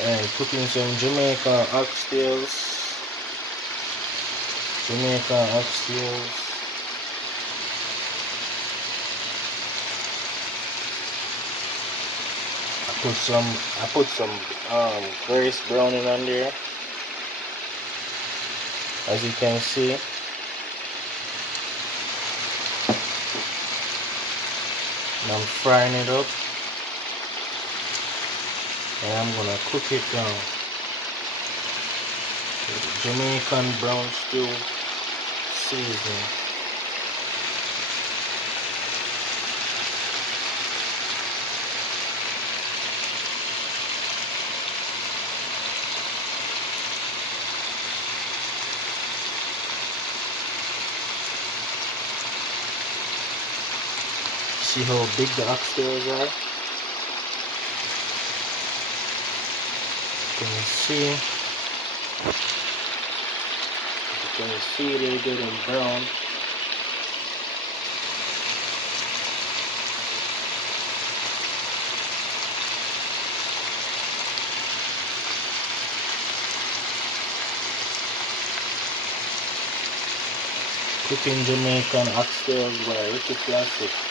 and cooking some Jamaican oxtails. Jamaican oxtails. I put some rice browning on there, as you can see. And I'm frying it up, and I'm gonna cook it down. With Jamaican brown stew seasoning. See how big the oxtails are? You can see they're getting brown. Cooking Jamaican oxtails by Ricky Classic.